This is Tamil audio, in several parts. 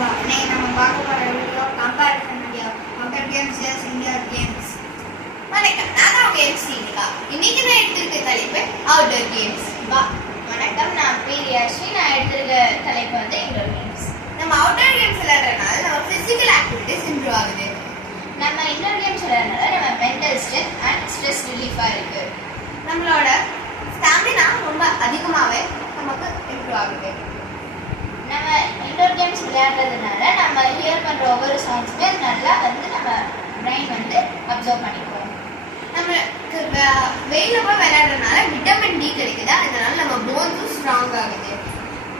இன்னைக்கு நம்ம பார்க்க போற video comparison video outer games versus indoor games. வணக்கம், நான் உங்க எம்சி நிகா. இன்னைக்கு நான் எடுத்திருக்க தலைப்பு அவுட்டர் கேம்ஸ். வணக்கம், நான் பிரியாஸ்ரீ. நான் எடுத்திருக்க தலைப்பு வந்து இன்டோர் கேம்ஸ். நம்ம அவுட்டர் கேம்ஸ் விளையாடுறதுனால நம்ம பிசிக்கல் ஆக்டிவிட்டிஸ் இம்ப்ரூவ் ஆகுது. நம்ம இன்டோர் கேம்ஸ் விளையாடுறதுனால நம்ம மென்டல் ஸ்ட்ரெஸ் அண்ட் ஸ்ட்ரெஸ் ரிலீஃபா இருக்கு. நம்மளோட ஸ்டாமினா ரொம்ப அதிகமாகவே நமக்கு இம்ப்ரூவ் ஆகுது. நம்ம இன்டோர் கேம்ஸ் விளையாடுறதுனால நம்ம ஹியர் பண்ணுற ஒவ்வொரு சவுண்ட்ஸுமே நல்லா வந்து நம்ம பிரெயின் வந்து அப்சர்வ் பண்ணிக்குவோம். நம்மளுக்கு வெயில போய் விளையாடுறதுனால விட்டமின் டி கிடைக்குது. அதனால நம்ம போன்ஸும் ஸ்ட்ராங் ஆகுது.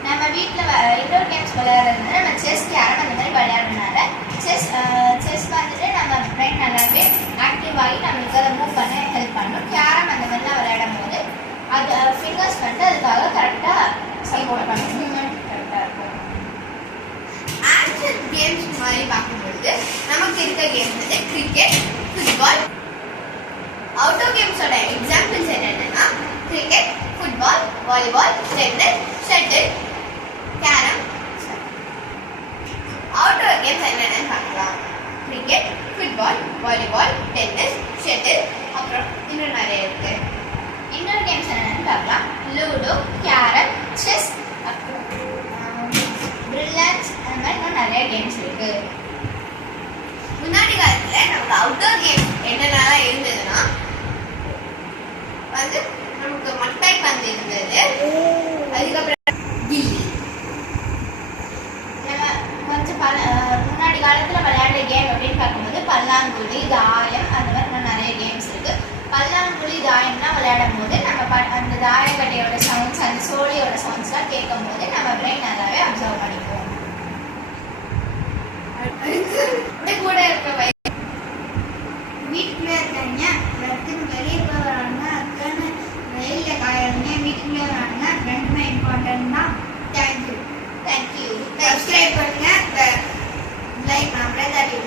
நம்ம வீட்டில் இன்டோர் கேம்ஸ் விளையாடுறதுனால நம்ம செஸ் கேரம் அந்த மாதிரி விளையாடுறதுனால செஸ் வந்துட்டு நம்ம பிரெயின் நல்லாவே ஆக்டிவ் ஆகி நம்மளுக்கு அதை மூவ் பண்ண ஹெல்ப் பண்ணும். கேரம் அந்த மாதிரிலாம் விளையாடும் போது அது ஃபிங்கர்ஸ் வந்துட்டு அதுக்காக கரெக்டாக சப்போர்ட் பண்ணும். மூவ்மெண்ட் கரெக்டாக இருக்கும். ஆக்ஷன் கேம்ஸ் மாதிரி பார்க்கும்பொழுது நமக்கு இருக்க கேம்ஸ் வந்து கிரிக்கெட், ஃபுட்பால். அவுட்டோர் கேம்ஸோட எக்ஸாம்பிள்ஸ் என்னென்னா cricket, football, volleyball, tennis, shuttle, carrom. Outdoor games என்னென்னு பார்க்கலாம். Cricket, football, volleyball, tennis, shuttle, அப்புறம் இன்னும் நிறைய இருக்கு. இன்டோர் கேம்ஸ் என்னென்னு பார்க்கலாம். லூடோ, கேரம், செஸ், அப்புறம் பிரில்லியன்ஸ் அந்த மாதிரி இன்னும் நிறைய கேம்ஸ் இருக்கு. முன்னாடி காலத்துல நமக்கு அவுட்டோர் கேம்ஸ் என்னென்னலாம் இருந்ததுன்னா வந்து நமக்கு மட்டை பந்து இருந்தது. அதுக்கப்புறம் கில்லி. கொஞ்சம் முன்னாடி காலத்தில் விளையாடுற கேம் அப்படின்னு பார்க்கும்போது பல்லாங்குழி, தாயம் அந்த மாதிரி இன்னும் நிறைய கேம்ஸ் இருக்கு. பல்லாங்குழி, தாயம்லாம் விளையாடும் போது நம்ம அந்த தாயக்கட்டையோட சவுண்ட்ஸ், அந்த சோழியோட சவுண்ட்ஸ்லாம் கேட்கும் போது நம்ம பிரெயின் நல்லாவே அப்சர்வ் பண்ணிக்குவோம். கூட இருக்க வீட்டுக்குள்ளே இருக்காங்க, இடத்துக்கு வெளியே போய் வராங்க, அதுக்கான வெயிலில் காயாதுங்க, வீட்டுக்குள்ளே வராங்க. ரெண்டுமே இம்பார்ட்டன்ட் தான். தேங்க்யூ. தேங்க்யூ. சப்ஸ்கிரைப் பண்ணுங்க, லைக் பண்ணுங்க.